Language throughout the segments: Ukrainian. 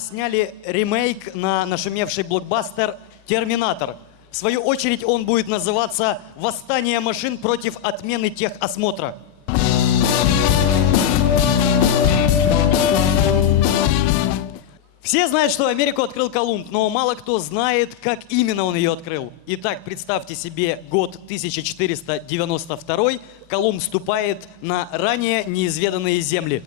сняли ремейк на нашумевший блокбастер «Терминатор». В свою очередь он будет называться «Восстание машин против отмены техосмотра». Все знают, что Америку открыл Колумб, но мало кто знает, как именно он ее открыл. Итак, представьте себе год 1492. Колумб ступает на ранее неизведанные земли.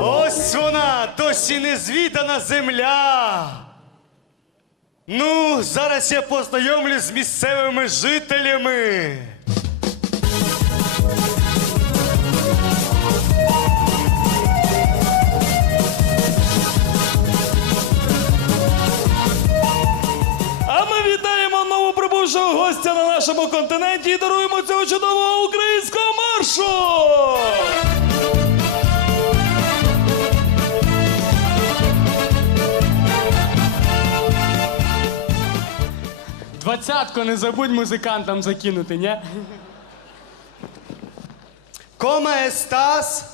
Ось вона, досі незвідана земля. Ну, зараз я познайомлюсь з місцевими жителями. Гостя на нашому континенті і даруємо цього чудового українського маршу! Двадцятку не забудь музикантам закинути, ні? Кома Естас,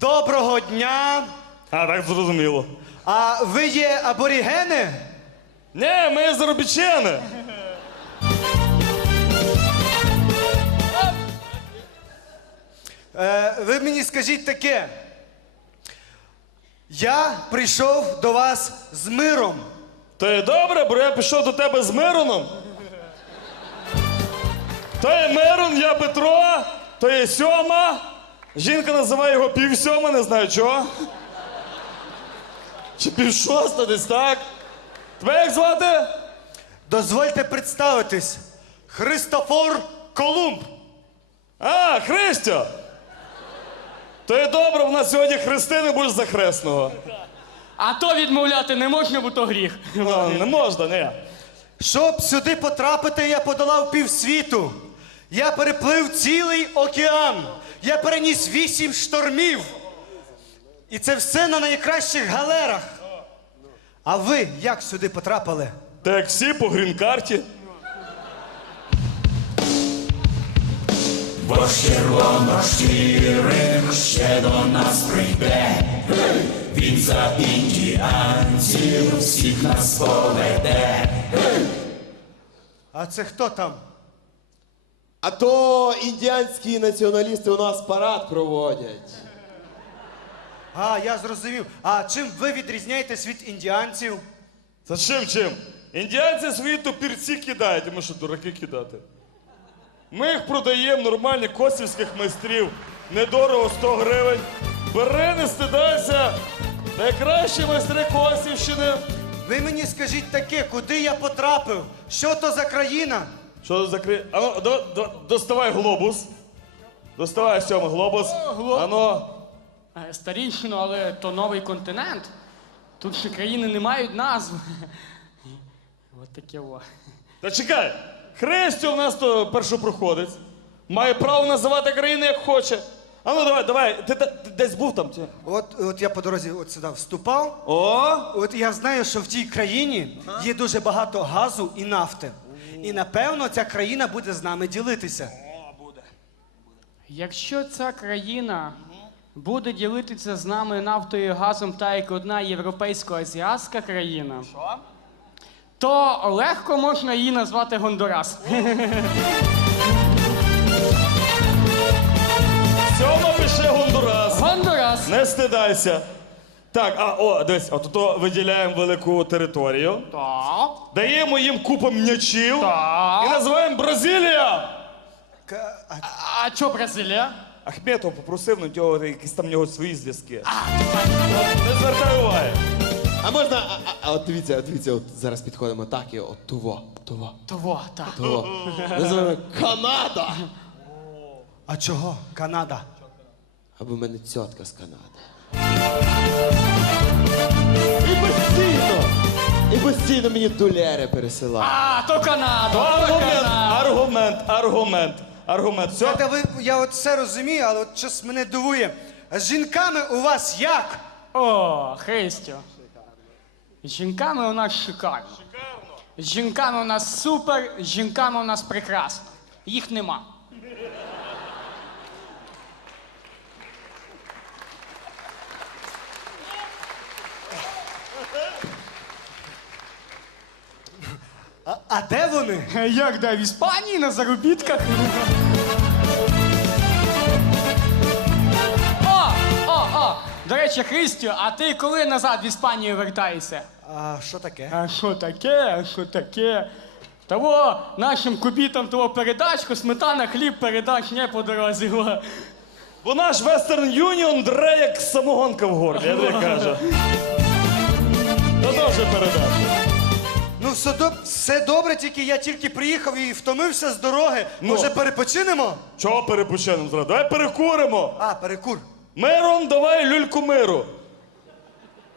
доброго дня. А так зрозуміло. А ви є аборігени? Не, ми заробітчани. Ви мені скажіть таке. Я прийшов до вас з миром. То є добре, бо я пішов до тебе з Мироном. То є Мирон, я Петро, то є Сьома. Жінка називає його півсьома, не знаю чого. Чи півшоста десь так. Тебе як звати? Дозвольте представитись. Христофор Колумб. А, Христя! То є добре, в нас сьогодні Христини будеш за хресного. А то відмовляти не можна, бо то гріх. Ну, не можна, ні. Щоб сюди потрапити, я подолав півсвіту. Я переплив цілий океан. Я переніс вісім штормів. І це все на найкращих галерах. А ви як сюди потрапили? Таксі по грін-карті. А це хто там? А то індіанські націоналісти у нас парад проводять. А, я зрозумів. А чим ви відрізняєтесь від індіанців? Та чим чим? Індіанці свої топірці кидають, а ми що, дураки кидати? Ми їх продаємо нормальні косівських майстрів. Недорого 100 гривень. Бери, не стидайся. Найкращі майстри Косівщини. Ви мені скажіть таке, куди я потрапив? Що то за країна? Що за кри... Ану, до, до, доставай глобус. Доставай сьомий глобус. глоб- Ану. Е, Старішину, але то новий континент. Тут ще країни не мають назв. От таке о. Та чекай, Христю в нас то першопроходець. Має право називати країни як хоче. А ну давай, давай, ти, та- ти десь був там? Чи? От, от я по дорозі от сюди вступав. О! От я знаю, що в тій країні є дуже багато газу і нафти. І напевно ця країна буде з нами ділитися. Якщо ця країна буде ділитися з нами нафтою і газом, так як одна європейсько-азіатська країна, то легко можна її назвати Гондурас. Сьома пише Гондурас. Гондурас! Не стидайся. Так, а о, дивись, от то виділяємо велику територію, Так, даємо їм купу м'ячів так. і називаємо Бразилія. К- а А що Бразилія? Ахметов попросив на нього якісь там в нього свої зв'язки. Не звертай уваги. А можна, а, а, от дивіться, от дивіться, от зараз підходимо так і от того, того, Того, так. того. Називаємо Канада! А чого? Канада. Або в мене цьотка з Канади. І постійно! І постійно мені долари пересилають. А, то Канада! То Аргумент, Канада! аргумент, аргумент, аргумент. Все? Знаєте, ви, я от все розумію, але от щось мене дивує. З жінками у вас як? О, Христю. Жінками у нас шикарно. Жінками у нас супер, жінками у нас прекрасно. Їх нема. А, а де вони? Як да, в Іспанії на заробітках. До речі, Христю, а ти коли назад в Іспанію вертаєшся? А що таке? А що таке? А що таке? Того нашим кубітам того передачку, сметана, хліб передач не по дорозі. во. Бо наш Western Union дре як самогонка в горлі, я тобі кажу. Дуже передав. Ну, все, доб... все добре, тільки я тільки приїхав і втомився з дороги. Ну. Може, перепочинемо? Чого перепочинемо зразу? Давай перекуримо. А, перекур. Миром давай люльку миру.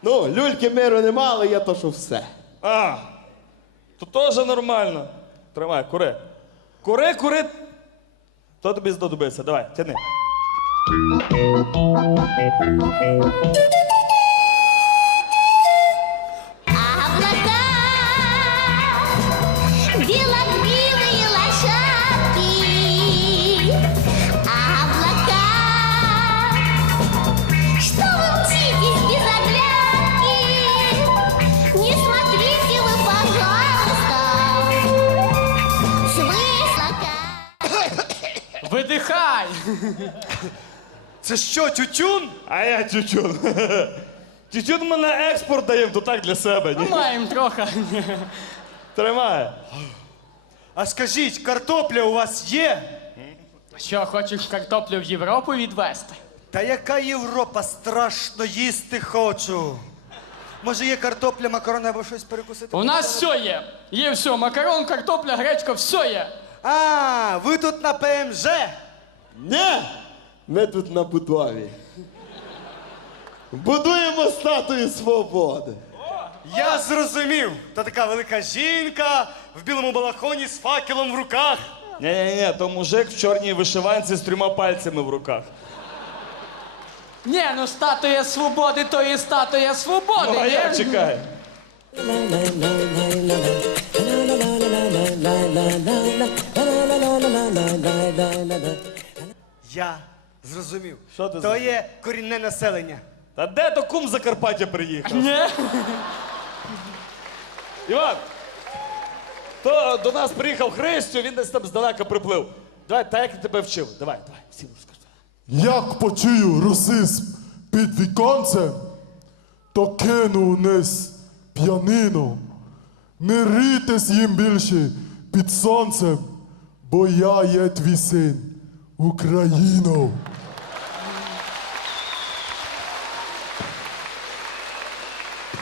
Ну, люльки миру нема, але є то, що все. А, то теж нормально. Тримай, кури. Кури, кури. То тобі знадобиться. Давай, тяни. Видихай! Це що, тютюн? А я тютюн. Тютюн ми на експорт даємо, то так для себе. Ні? Маємо трохи. Тримай. А скажіть, картопля у вас є? Що, хочеш картоплю в Європу відвезти? Та яка Європа? Страшно їсти хочу. Може, є картопля, макарони або щось перекусити? У нас все є. Є все, макарон, картопля, гречка, все є. А, ви тут на ПМЖ? Ні! Ми тут на будові. Будуємо статую свободи. Я зрозумів. Та така велика жінка в білому балахоні з факелом в руках. Ні-ні-ні, то мужик в чорній вишиванці з трьома пальцями в руках. Ні, ну статуя свободи, то є статуя свободи. Ну, а ні? я чекай. Я зрозумів. Що ти То є корінне населення. Та де то кум з Закарпаття приїхав? Ні? Іван, то до нас приїхав Христю, він десь там здалека приплив. Давай, так як я тебе вчив. Давай, давай, всі розкажи. Як почую русизм під віконцем, то кину вниз п'янину. Не ритесь їм більше під сонцем, бо я є твій син, Україно.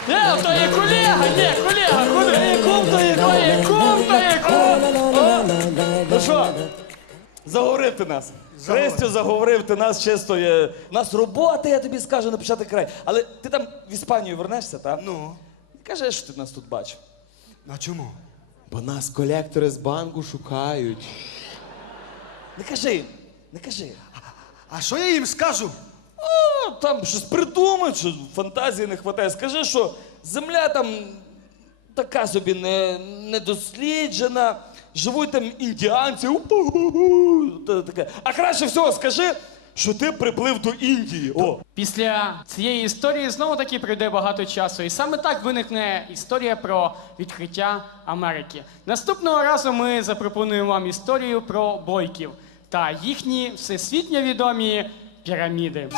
Ні, то є колега, ні, колега, куди? Кум, то є кум, то є кум, то є кум. Ну що, заговорив ти нас. Христю заговорив ти нас чисто. Є... У нас робота, я тобі скажу, на початок край. Але ти там в Іспанію вернешся, так? Ну, Кажи, що ти нас тут бачив. а чому? Бо нас колектори з банку шукають. Не кажи, не кажи. А що я їм скажу? Ну, там щось придумають, що фантазії не вистачає. Скажи, що земля там така собі не, недосліджена, живуть там індіанці. у-пу-гу-гу, та таке. А краще всього скажи, що ти приплив до Індії. О. Після цієї історії знову таки пройде багато часу, і саме так виникне історія про відкриття Америки. Наступного разу ми запропонуємо вам історію про бойків та їхні всесвітньо відомі піраміди.